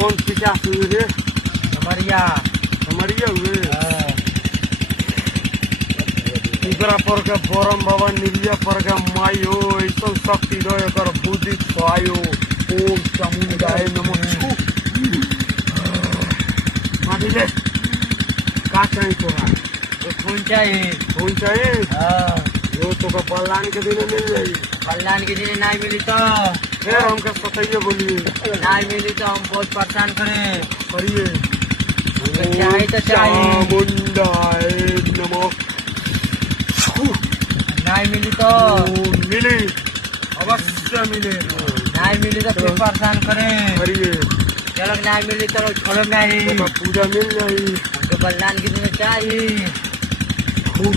कौन सी क्या हुई रे? समरिया हुए इधर पर के बोरम बाबा निर्या पर के माई हो ऐसा शक्ति दो एकर बुद्धि छायो ओम चामुंडाय नमः मानिले का चाहिए तोरा तो खून चाहिए। वो तो का बल्लान के दिन मिल जाई कल्याण के दिन नहीं मिली तो फिर हमका सतैया बोलिए नहीं मिली तो हम बहुत परेशान करें। करिए चाहिए तो चाहिए, चामुंडाय नमः नहीं मिली तो मिली अवश्य मिले नहीं मिली तो फिर परेशान करें। करिए चलो नहीं मिली तो छोड़ो नहीं, पूजा मिल जाई हमको कल्याण के दिन चाहिए। खूब